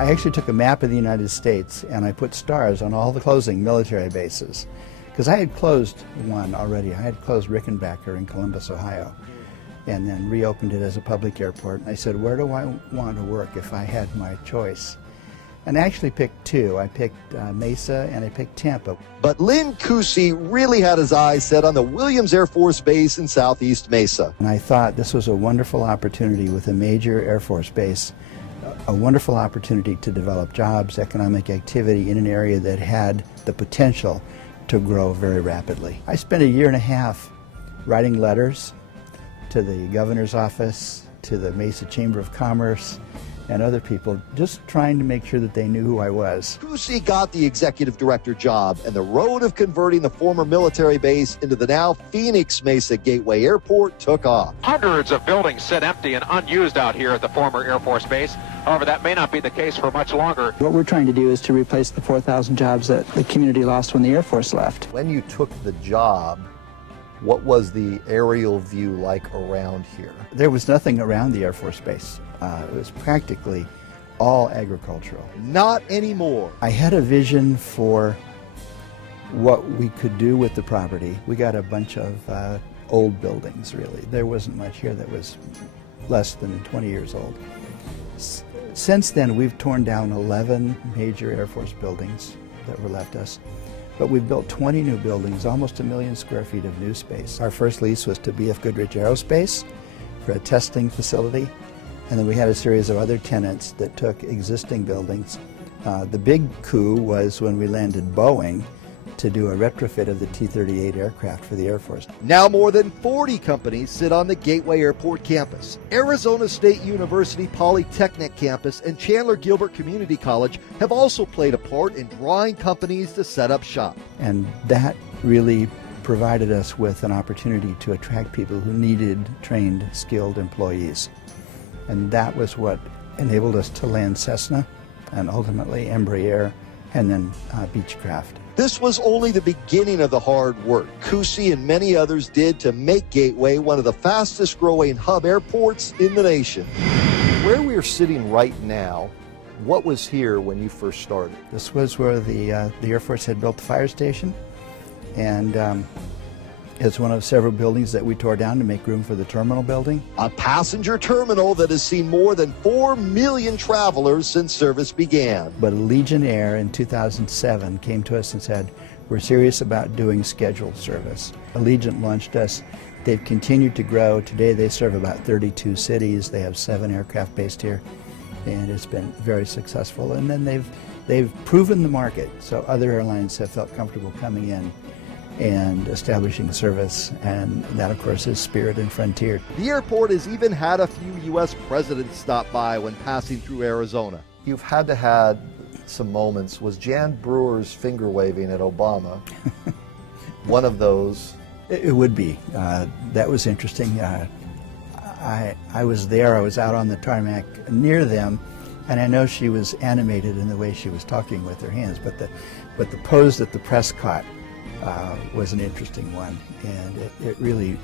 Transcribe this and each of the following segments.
I actually took a map of the United States and I put stars on all the closing military bases. Because I had closed one already. I had closed Rickenbacker in Columbus, Ohio, and then reopened it as a public airport. And I said, where do I want to work if I had my choice? And I actually picked two. I picked Mesa and I picked Tampa. But Lynn Cousy really had his eyes set on the Williams Air Force Base in southeast Mesa. And I thought this was a wonderful opportunity with a major Air Force base, a wonderful opportunity to develop jobs, economic activity in an area that had the potential to grow very rapidly. I spent a year and a half writing letters to the governor's office, to the Mesa Chamber of Commerce, and other people, just trying to make sure that they knew who I was. Cousy got the executive director job, and the road of converting the former military base into the now Phoenix Mesa Gateway Airport took off. Hundreds of buildings sit empty and unused out here at the former Air Force Base. However, that may not be the case for much longer. What we're trying to do is to replace the 4,000 jobs that the community lost when the Air Force left. When you took the job, what was the aerial view like around here? There was nothing around the Air Force Base. It was practically all agricultural. Not anymore. I had a vision for what we could do with the property. We got a bunch of old buildings, really. There wasn't much here that was less than 20 years old. Since then, we've torn down 11 major Air Force buildings that were left us. But we've built 20 new buildings, almost 1 million square feet of new space. Our first lease was to BF Goodrich Aerospace for a testing facility. And then we had a series of other tenants that took existing buildings. The big coup was when we landed Boeing to do a retrofit of the T-38 aircraft for the Air Force. Now more than 40 companies sit on the Gateway Airport campus. Arizona State University Polytechnic campus and Chandler Gilbert Community College have also played a part in drawing companies to set up shop. And that really provided us with an opportunity to attract people who needed trained, skilled employees. And that was what enabled us to land Cessna and ultimately Embraer and then Beechcraft. This was only the beginning of the hard work Cousy and many others did to make Gateway one of the fastest growing hub airports in the nation. Where we are sitting right now, what was here when you first started? This was where the Air Force had built the fire station, and it's one of several buildings that we tore down to make room for the terminal building. A passenger terminal that has seen more than 4 million travelers since service began. But Legion Air in 2007 came to us and said, we're serious about doing scheduled service. Allegiant launched us. They've continued to grow. Today they serve about 32 cities. They have 7 aircraft based here, and it's been very successful. And then they've proven the market, so other airlines have felt comfortable coming in and establishing service, and that of course is Spirit and Frontier. The airport has even had a few U.S. presidents stop by when passing through Arizona. You've had to have some moments. Was Jan Brewer's finger waving at Obama one of those? It would be. That was interesting. I was there, I was out on the tarmac near them, and I know she was animated in the way she was talking with her hands, but the pose that the press caught was an interesting one, and it really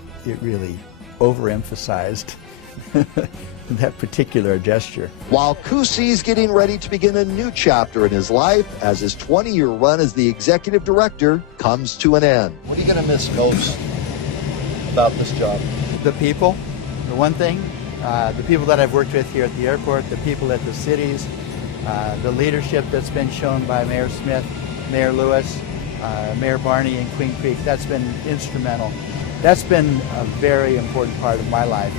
overemphasized that particular gesture. While Cousy's getting ready to begin a new chapter in his life as his 20-year run as the executive director comes to an end. What are you going to miss most about this job? The people, the one thing, the people that I've worked with here at the airport, the people at the cities, the leadership that's been shown by Mayor Smith, Mayor Lewis, Mayor Barney in Queen Creek. That's been instrumental. That's been a very important part of my life.